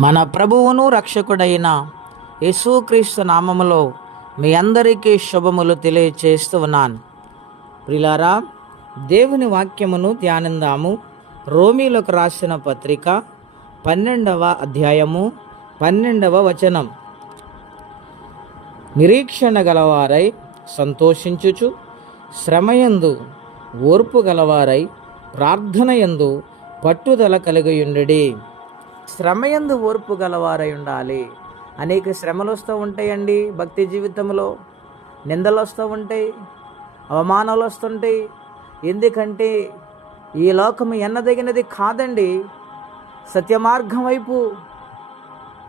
మన ప్రభువును రక్షకుడైన యేసుక్రీస్తు నామములో మీ అందరికీ శుభములు తెలియచేస్తూ ఉన్నాను. ప్రిలారా దేవుని వాక్యమును ధ్యానిందాము. రోమీలకు రాసిన పత్రిక పన్నెండవ అధ్యాయము పన్నెండవ వచనం. నిరీక్షణ గలవారై సంతోషించుచు శ్రమయందు ఓర్పు గలవారై ప్రార్థనయందు పట్టుదల కలిగియుండుడి. శ్రమయందు ఓర్పు గలవారై ఉండాలి. అనేక శ్రమలు వస్తూ ఉంటాయండి భక్తి జీవితంలో. నిందలు వస్తూ ఉంటాయి. అవమానాలు వస్తుంటాయి ఎందుకంటే ఈ లోకము ఎన్నదగినది కాదండి. సత్యమార్గం వైపు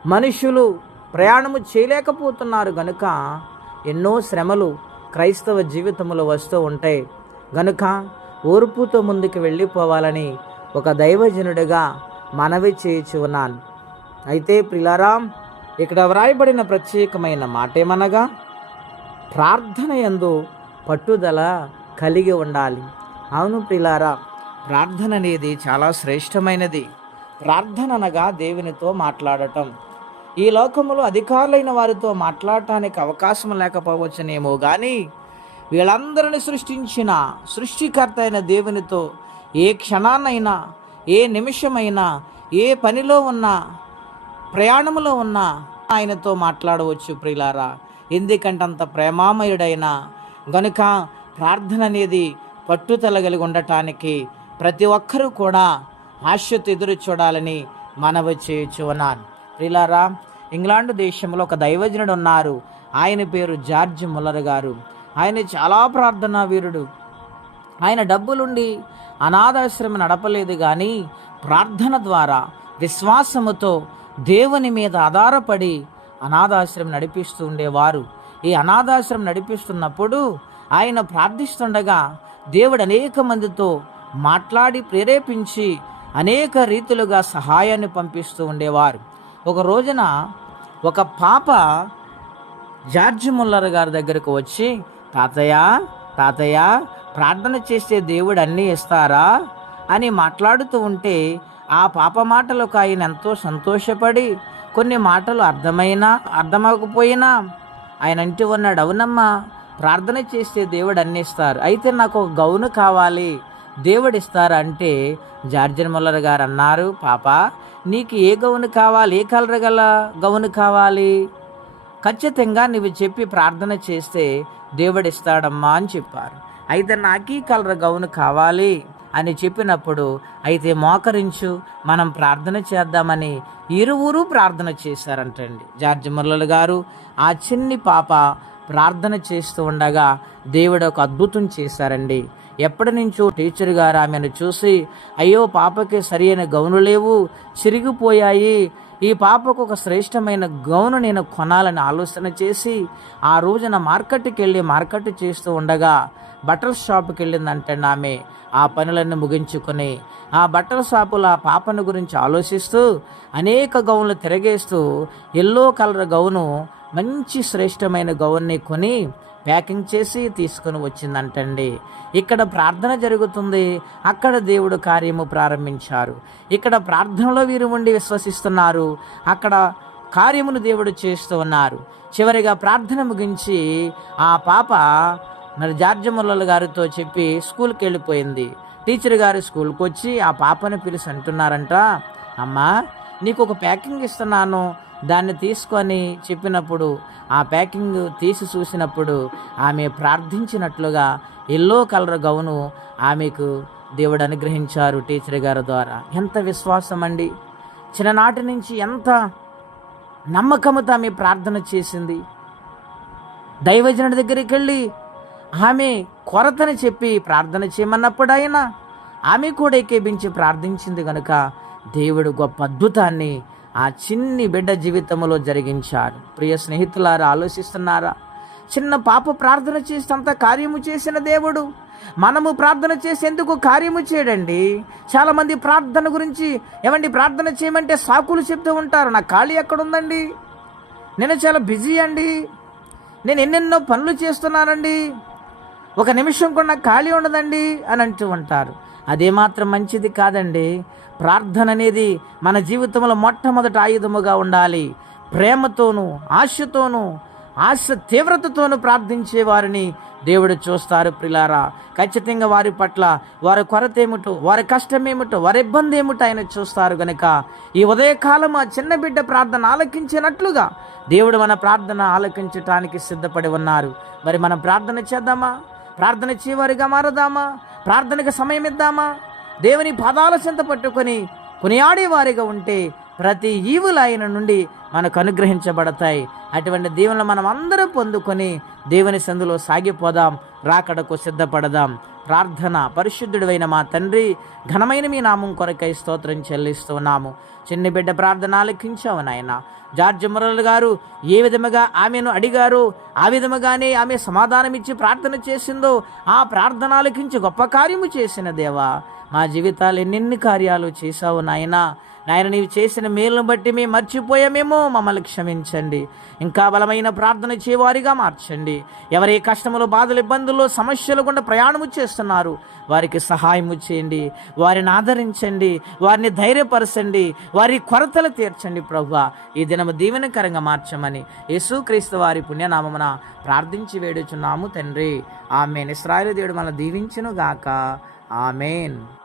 మనుషులు ప్రయాణము చేయలేకపోతున్నారు గనుక ఎన్నో శ్రమలు క్రైస్తవ జీవితంలో వస్తూ ఉంటాయి. గనుక ఓర్పుతో ముందుకు వెళ్ళిపోవాలని ఒక దైవజనుడిగా మనవి చేయుచున్నాను. అయితే ప్రిలారాం ఇక్కడ వ్రాయబడిన ప్రత్యేకమైన మాట ఏమనగా ప్రార్థన యందు పట్టుదల కలిగి ఉండాలి. అవును ప్రిలారా ప్రార్థన అనేది చాలా శ్రేష్టమైనది. ప్రార్థన అనగా దేవునితో మాట్లాడటం. ఈ లోకములో అధికారులైన వారితో మాట్లాడటానికి అవకాశం లేకపోవచ్చునేమో కానీ వీళ్ళందరిని సృష్టించిన సృష్టికర్త అయిన దేవునితో ఏ క్షణాన్నైనా ఏ నిమిషమైనా ఏ పనిలో ఉన్నా ప్రయాణంలో ఉన్నా ఆయనతో మాట్లాడవచ్చు ప్రియులారా. ఎందుకంటే అంత ప్రేమామయుడైన గనుక ప్రార్థన అనేది పట్టుదల కలిగి ఉండటానికి ప్రతి ఒక్కరూ కూడా ఆశతో ఎదురు చూడాలని మనవి చేయొచ్చు అన్నాను ప్రియులారా ఇంగ్లాండ్ దేశంలో ఒక దైవజనుడు ఉన్నారు. ఆయన పేరు జార్జ్ ముల్లర్ గారు. ఆయన చాలా ప్రార్థనా వీరుడు. ఆయన డబ్బులుండి అనాథాశ్రమం నడపలేదు కానీ ప్రార్థన ద్వారా విశ్వాసముతో దేవుని మీద ఆధారపడి అనాథాశ్రమం నడిపిస్తూ ఉండేవారు. ఈ అనాథాశ్రమం నడిపిస్తున్నప్పుడు ఆయన ప్రార్థిస్తుండగా దేవుడు అనేక మందితో మాట్లాడి ప్రేరేపించి అనేక రీతులుగా సహాయాన్ని పంపిస్తూ ఉండేవారు. ఒక రోజున ఒక పాప జార్జ్ ముల్లర్ గారి దగ్గరకు వచ్చి తాతయ్య తాతయ్య ప్రార్థన చేస్తే దేవుడు అన్నీ ఇస్తారా? అని మాట్లాడుతూ ఉంటే ఆ పాప మాటలకు ఆయన ఎంతో సంతోషపడి కొన్ని మాటలు అర్థమైనా అర్థమవకపోయినా ఆయన అంటూ ఉన్నాడు అవునమ్మా ప్రార్థన చేస్తే దేవుడు అన్ని ఇస్తారు. అయితే నాకు ఒక గౌను కావాలి. దేవుడు ఇస్తారా అంటే జార్జన్ ముల్లర్ గారు అన్నారు పాప నీకు ఏ గౌను కావాలి? ఏ కలర్ గల గౌను కావాలి? ఖచ్చితంగా నువ్వు చెప్పి ప్రార్థన చేస్తే దేవుడు ఇస్తాడమ్మా అని చెప్పారు. అయితే నాకు ఈ కలర్ గౌను కావాలి అని చెప్పినప్పుడు అయితే మోకరించు మనం ప్రార్థన చేద్దామని ఇరువురు ప్రార్థన చేశారంటండి. జార్జి మురళలు గారు ఆ చిన్ని పాప ప్రార్థన చేస్తూ ఉండగా దేవుడు ఒక అద్భుతం చేశారండి. ఎప్పటి నుంచో టీచర్ గారు ఆమెను చూసి అయ్యో పాపకి సరైన గౌను లేవు చిరిగిపోయాయి ఈ పాపకు ఒక శ్రేష్టమైన గౌను నేను కొనాలని ఆలోచన చేసి ఆ రోజున మార్కెట్కి వెళ్ళి మార్కెట్ చేస్తూ ఉండగా బట్టల షాప్కి వెళ్ళిందంటే ఆమె ఆ పనులన్నీ ముగించుకొని ఆ బట్టల షాపులో ఆ పాపను గురించి ఆలోచిస్తూ అనేక గౌన్లు తిరగేస్తూ ఎల్లో కలర్ గౌను మంచి శ్రేష్టమైన గౌన్ని కొని ప్యాకింగ్ చేసి తీసుకొని వచ్చిందంటండి. ఇక్కడ ప్రార్థన జరుగుతుంది. అక్కడ దేవుడు కార్యము ప్రారంభించారు. ఇక్కడ ప్రార్థనలో వీరు ఉండి విశ్వసిస్తున్నారు. అక్కడ కార్యమును దేవుడు చేస్తూ ఉన్నారు. చివరిగా ప్రార్థన ముగించి ఆ పాప మరి జార్జమల్లల గారితో చెప్పి స్కూల్కి వెళ్ళిపోయింది. టీచర్ గారు స్కూల్కి వచ్చి ఆ పాపను పిలిచి అంటున్నారంట అమ్మా నీకు ఒక ప్యాకింగ్ ఇస్తున్నాను దాన్ని తీసుకొని చెప్పినప్పుడు ఆ ప్యాకింగ్ తీసి చూసినప్పుడు ఆమె ప్రార్థించినట్లుగా ఎల్లో కలర్ గౌను ఆమెకు దేవుడు అనుగ్రహించారు టీచర్ గారి ద్వారా. ఎంత విశ్వాసం అండి చిన్ననాటి నుంచి ఎంత నమ్మకముతో ఆమె ప్రార్థన చేసింది. దైవజనుడి దగ్గరికి వెళ్ళి ఆమె కొరతని చెప్పి ప్రార్థన చేయమన్నప్పుడు ఆయన ఆమె కూడా ఏకేపించి ప్రార్థించింది కనుక దేవుడు గొప్ప అద్భుతాన్ని ఆ చిన్ని బిడ్డ జీవితంలో జరిగించాడు. ప్రియ స్నేహితులారా ఆలోచిస్తున్నారా? చిన్న పాప ప్రార్థన చేసినంత కార్యము చేసిన దేవుడు. మనము ప్రార్థన చేసేందుకు కార్యము చేయడండి? చాలామంది ప్రార్థన గురించి ఏమండి ప్రార్థన చేయమంటే సాకులు చెప్తూ ఉంటారు. నా ఖాళీ ఎక్కడుందండి? నేను చాలా బిజీ అండి. నేను ఎన్నెన్నో పనులు చేస్తున్నానండి. ఒక నిమిషం కూడా నాకు ఖాళీ ఉండదండి అని అంటూ ఉంటారు. అదేమాత్రం మంచిది కాదండి. ప్రార్థన అనేది మన జీవితంలో మొట్టమొదటి ఆయుధముగా ఉండాలి. ప్రేమతోనూ ఆశతోనూ ఆశ తీవ్రతతోనూ ప్రార్థించే వారిని దేవుడు చూస్తారు ప్రిలారా. ఖచ్చితంగా వారి పట్ల వారి కొరత ఏమిటో వారి కష్టం ఏమిటో వారి ఇబ్బంది ఏమిటో ఆయన చూస్తారు గనుక. ఈ ఉదయకాలం ఆ చిన్న బిడ్డ ప్రార్థన ఆలకించినట్లుగా దేవుడు మన ప్రార్థన ఆలకించటానికి సిద్ధపడి ఉన్నారు. మరి మనం ప్రార్థన చేద్దామా? ప్రార్థన చేయవారిగా మారదామా? ప్రార్థనకు సమయం ఇద్దామా? దేవుని పాదాల చింత పట్టుకొని కొనియాడేవారిగా ఉంటే ప్రతి ఈవులు ఆయన నుండి మనకు అనుగ్రహించబడతాయి. అటువంటి దీవెనలు మనం అందరం పొందుకొని దేవుని సందులో సాగిపోదాం రాకడకు సిద్ధపడదాం. ప్రార్థన పరిశుద్ధుడివైన మా తండ్రి ఘనమైన మీ నామం కొరకై స్తోత్రం చెల్లిస్తున్నాము. చిన్న బిడ్డ ప్రార్థన ఆలకించావు నాయన. జార్జ్ మురళి గారు ఏ విధముగా ఆమెను అడిగారు ఆ విధముగానే ఆమె సమాధానం ఇచ్చి ప్రార్థన చేసిందో ఆ ప్రార్థన ఆలకించి గొప్ప కార్యము చేసిన దేవా మా జీవితాలు ఎన్నెన్ని కార్యాలు చేశావు నాయనా. నాయన నీవు చేసిన మేలును బట్టి మేము మర్చిపోయామేమో. మమ్మల్ని క్షమించండి. ఇంకా బలమైన ప్రార్థన చేయవారిగా మార్చండి. ఎవరి కష్టములు బాధలు ఇబ్బందులు సమస్యలు గుండా ప్రయాణము చేస్తున్నారు వారికి సహాయము చేయండి. వారిని ఆదరించండి. వారిని ధైర్యపరచండి. వారి కొరతలు తీర్చండి ప్రభు ఈ దినము దీవెనకరంగా మార్చమని యేసుక్రీస్తు వారి పుణ్యనామమున ప్రార్థించి వేడుచున్నాము తండ్రి. ఆమె ఇస్రాయలు దేవుడు మన దీవించును గాక ఆమెన్.